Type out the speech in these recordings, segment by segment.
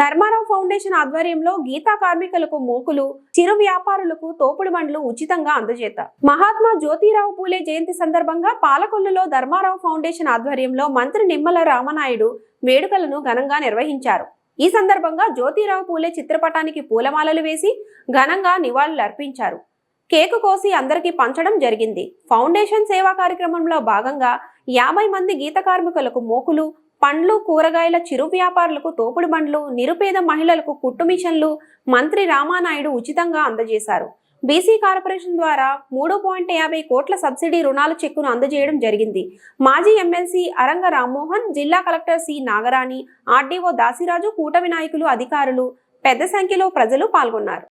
Dharmarao foundation ఆధ్వర్యంలో గీతా కార్మికులకు మోకులు చిరు వ్యాపారులకు తోపుడు బండ్లు ఉచితంగా అందజేత. మహాత్మా జ్యోతిరావు పూలే జయంతి సందర్భంగా పాలకొల్లులో ధర్మారావు ఫౌండేషన్ ఆధ్వర్యంలో మంత్రి నిమ్మల రామనాయుడు వేడుకలను ఘనంగా నిర్వహించారు. ఈ సందర్భంగా జ్యోతిరావు పూలే చిత్రపటానికి పూలమాలలు వేసి ఘనంగా నివాళులు అర్పించారు కేకు కోసి అందరికీ పంచడం జరిగింది. ఫౌండేషన్ సేవా కార్యక్రమంలో భాగంగా యాభై మంది గీత కార్మికులకు మోకులు పండ్లు కూరగాయల చిరు వ్యాపారులకు తోపుడు బండ్లు నిరుపేద మహిళలకు కుట్టు మిషన్లు మంత్రి రామానాయుడు ఉచితంగా అందజేశారు. బీసీ కార్పొరేషన్ ద్వారా మూడు పాయింట్ యాభై కోట్ల సబ్సిడీ రుణాల చెక్కును అందజేయడం జరిగింది. మాజీ ఎమ్మెల్సీ అరంగ రామ్మోహన్ జిల్లా collector C Nagarani RDO Dasiraju కూటమి నాయకులు అధికారులు పెద్ద సంఖ్యలో ప్రజలు పాల్గొన్నారు.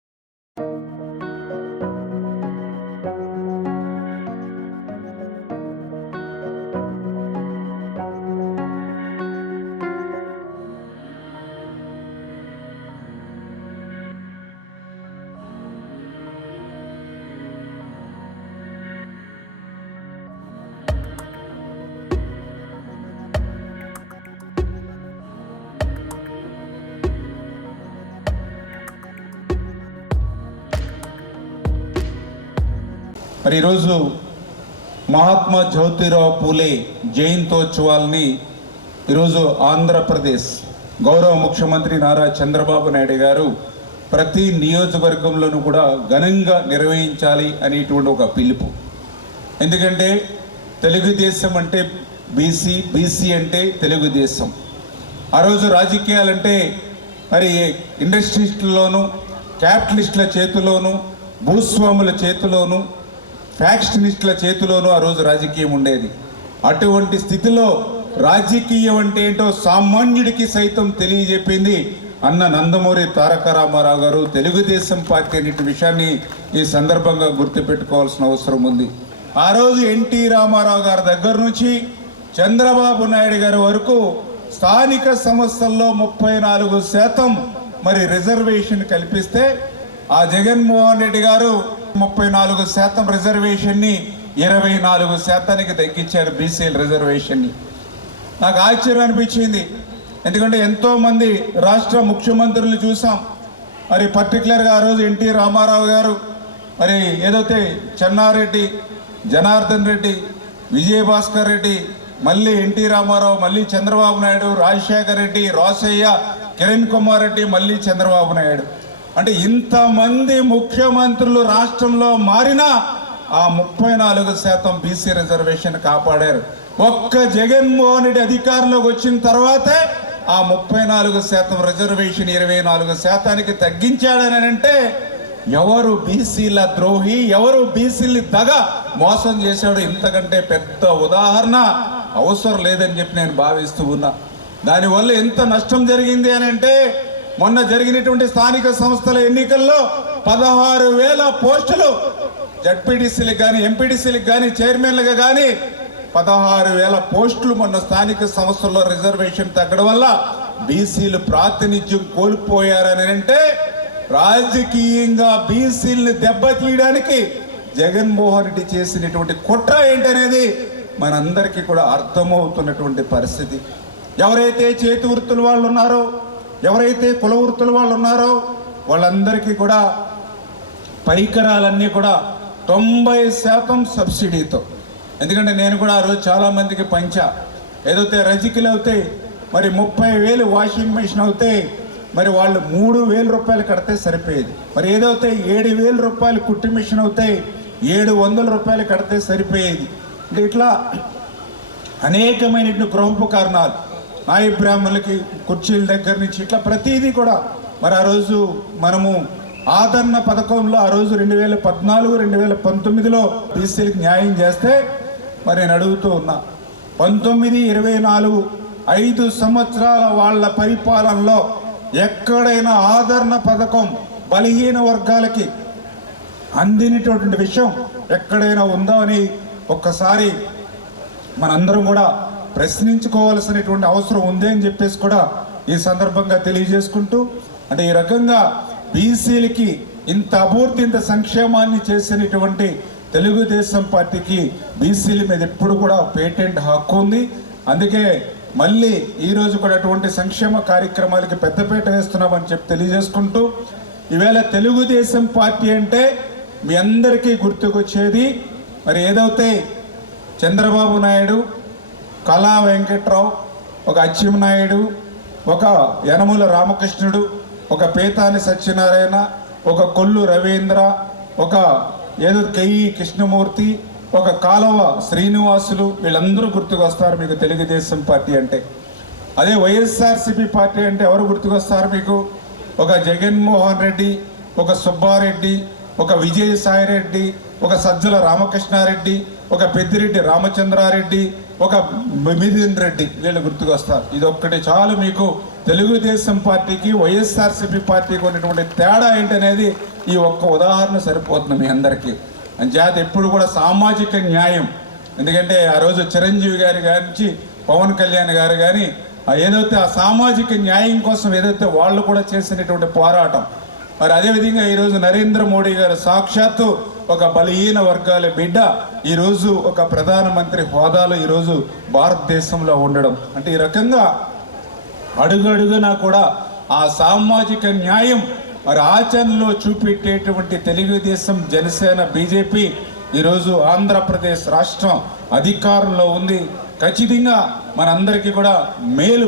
మరి ఈరోజు మహాత్మా జ్యోతిరావు పూలే జయంతోత్సవాల్ని ఈరోజు ఆంధ్రప్రదేశ్ గౌరవ ముఖ్యమంత్రి నారా చంద్రబాబు నాయుడు గారు ప్రతి నియోజకవర్గంలోనూ కూడా ఘనంగా నిర్వహించాలి అనేటువంటి ఒక పిలుపు. ఎందుకంటే తెలుగుదేశం అంటే బీసీ బీసీ అంటే తెలుగుదేశం. ఆ రోజు రాజకీయాలంటే మరి ఇండస్ట్రీస్లోను క్యాపిటలిస్టుల చేతిలోను భూస్వాముల చేతిలోను ఫ్యాక్షనిస్టుల చేతిలోనూ ఆ రోజు రాజకీయం ఉండేది. అటువంటి స్థితిలో రాజకీయం అంటే ఏంటో సామాన్యుడికి సైతం తెలియజెప్పింది అన్న నందమూరి తారక రామారావు గారు. తెలుగుదేశం పార్టీ అనే విషయాన్ని ఈ సందర్భంగా గుర్తుపెట్టుకోవాల్సిన అవసరం ఉంది. ఆ రోజు ఎన్టీ రామారావు గారి దగ్గర నుంచి చంద్రబాబు నాయుడు గారి వరకు స్థానిక సంస్థల్లో ముప్పై నాలుగు శాతం మరి రిజర్వేషన్ కల్పిస్తే ఆ జగన్మోహన్ రెడ్డి గారు ముప్పై నాలుగు శాతం రిజర్వేషన్ని ఇరవై నాలుగు శాతానికి తగ్గించారు బీసీల రిజర్వేషన్ని. నాకు ఆశ్చర్యం అనిపించింది. ఎందుకంటే ఎంతోమంది రాష్ట్ర ముఖ్యమంత్రులు చూసాం. మరి పర్టికులర్గా ఆ రోజు ఎన్టీ రామారావు గారు మరి ఏదైతే చెన్నారెడ్డి జనార్దన్ రెడ్డి విజయభాస్కర్ రెడ్డి మళ్ళీ ఎన్టీ రామారావు మళ్ళీ చంద్రబాబు నాయుడు రాజశేఖర్ రెడ్డి రోసయ్య కిరణ్ కుమార్ రెడ్డి మళ్ళీ చంద్రబాబు నాయుడు. అంటే ఇంతమంది ముఖ్యమంత్రులు రాష్ట్రంలో మారినా ఆ ముప్పై నాలుగు శాతం బీసీ రిజర్వేషన్ కాపాడారు. ఒక్క జగన్మోహన్ రెడ్డి అధికారంలోకి వచ్చిన తర్వాతే ఆ ముప్పై నాలుగు శాతం రిజర్వేషన్ ఇరవై నాలుగు శాతానికి తగ్గించాడని అంటే ఎవరు బీసీల ద్రోహి ఎవరు బీసీలు దగ మోసం చేశాడు ఇంతకంటే పెద్ద ఉదాహరణ అవసరం లేదని చెప్పి నేను భావిస్తూ ఉన్నా. దానివల్ల ఎంత నష్టం జరిగింది అని అంటే మొన్న జరిగినటువంటి స్థానిక సంస్థల ఎన్నికల్లో పదహారు వేల పోస్టులు జడ్పీటీసీలకు కానీ ఎంపీటీసీలకు కానీ చైర్మన్లుగా కానీ పదహారు వేల పోస్టులు మొన్న స్థానిక సంస్థల్లో రిజర్వేషన్ తగ్గడం వల్ల బీసీలు ప్రాతినిధ్యం కోల్పోయారని అంటే రాజకీయంగా బీసీలను దెబ్బతీయడానికి జగన్మోహన్ రెడ్డి చేసినటువంటి కుట్ర ఏంటనేది మనందరికీ కూడా అర్థమవుతున్నటువంటి పరిస్థితి. ఎవరైతే చేతి వృత్తుల వాళ్ళు ఉన్నారో ఎవరైతే కుల వృత్తుల వాళ్ళు ఉన్నారో వాళ్ళందరికీ కూడా పరికరాలన్నీ కూడా తొంభై శాతం సబ్సిడీతో. ఎందుకంటే నేను కూడా ఆ రోజు చాలామందికి పంచా. ఏదైతే రజికలు అవుతాయి మరి ముప్పై వేలు వాషింగ్ మిషన్ అవుతాయి మరి వాళ్ళు మూడు వేల రూపాయలు కడితే సరిపోయేది. మరి ఏదైతే ఏడు వేల రూపాయలు కుట్టి మిషన్ అవుతాయి ఏడు వందల రూపాయలు కడితే సరిపోయేది. అంటే ఇట్లా అనేకమైనటువంటి గృహోపకరణాలు నాయ బ్రాహ్మణులకి కుర్చీల దగ్గర నుంచి ఇట్లా ప్రతిదీ కూడా. మరి ఆ రోజు మనము ఆదరణ పథకంలో ఆ రోజు రెండు వేల పద్నాలుగు రెండు వేల పంతొమ్మిదిలో బీసీలకు న్యాయం చేస్తే మరి నేను అడుగుతూ ఉన్నా పంతొమ్మిది ఇరవై నాలుగు ఐదు సంవత్సరాల వాళ్ళ పరిపాలనలో ఎక్కడైనా ఆదరణ పథకం బలహీన వర్గాలకి అందినటువంటి విషయం ఎక్కడైనా ఉందో అని ఒక్కసారి మనందరం కూడా ప్రశ్నించుకోవాల్సినటువంటి అవసరం ఉంది అని చెప్పేసి కూడా ఈ సందర్భంగా తెలియజేసుకుంటూ అంటే ఈ రకంగా బీసీలకి ఇంత అభివృద్ధి ఇంత సంక్షేమాన్ని చేసినటువంటి తెలుగుదేశం పార్టీకి బీసీల మీద ఎప్పుడు కూడా పేటెంట్ హక్కు ఉంది. అందుకే మళ్ళీ ఈ రోజు కూడా అటువంటి సంక్షేమ కార్యక్రమాలకి పెద్దపీట వేస్తున్నామని చెప్పి తెలియజేసుకుంటూ ఈవేళ తెలుగుదేశం పార్టీ అంటే మీ అందరికీ గుర్తుకొచ్చేది మరి ఏదైతే చంద్రబాబు నాయుడు కళా వెంకట్రావు ఒక అచ్చెన్నాయుడు ఒక యనముల రామకృష్ణుడు ఒక పేతాని సత్యనారాయణ ఒక కొల్లు రవీంద్ర ఒక ఏదో కెఈ కృష్ణమూర్తి ఒక కాలవ శ్రీనివాసులు వీళ్ళందరూ గుర్తుకొస్తారు మీకు తెలుగుదేశం పార్టీ అంటే. అదే వైఎస్ఆర్సీపీ పార్టీ అంటే ఎవరు గుర్తుకొస్తారు మీకు? ఒక జగన్మోహన్ రెడ్డి ఒక సుబ్బారెడ్డి ఒక విజయసాయి రెడ్డి ఒక సజ్జల రామకృష్ణారెడ్డి ఒక పెద్దిరెడ్డి రామచంద్రారెడ్డి ఒక మిథున్ రెడ్డి వీళ్ళు గుర్తుకొస్తారు. ఇది ఒక్కటి చాలు మీకు తెలుగుదేశం పార్టీకి వైఎస్ఆర్సీపీ పార్టీకి ఉన్నటువంటి తేడా ఏంటనేది ఈ ఒక్క ఉదాహరణ సరిపోతుంది మీ అందరికీ. జాతి ఎప్పుడు కూడా సామాజిక న్యాయం. ఎందుకంటే ఆ రోజు చిరంజీవి గారి గారించి పవన్ కళ్యాణ్ గారు కానీ ఏదైతే ఆ సామాజిక న్యాయం కోసం ఏదైతే వాళ్ళు కూడా చేసినటువంటి పోరాటం మరి అదేవిధంగా ఈరోజు నరేంద్ర మోడీ గారు సాక్షాత్తు ఒక బలహీన వర్గాల బిడ్డ. ఈరోజు ఒక ప్రధానమంత్రి హోదాలో ఈరోజు భారతదేశంలో ఉండడం. అంటే ఈ రకంగా అడుగడుగునా కూడా ఆ సామాజిక న్యాయం మరి ఆచరణలో చూపెట్టేటువంటి తెలుగుదేశం జనసేన బీజేపీ ఈరోజు ఆంధ్రప్రదేశ్ రాష్ట్రం అధికారంలో ఉంది. ఖచ్చితంగా మనందరికీ కూడా మేలు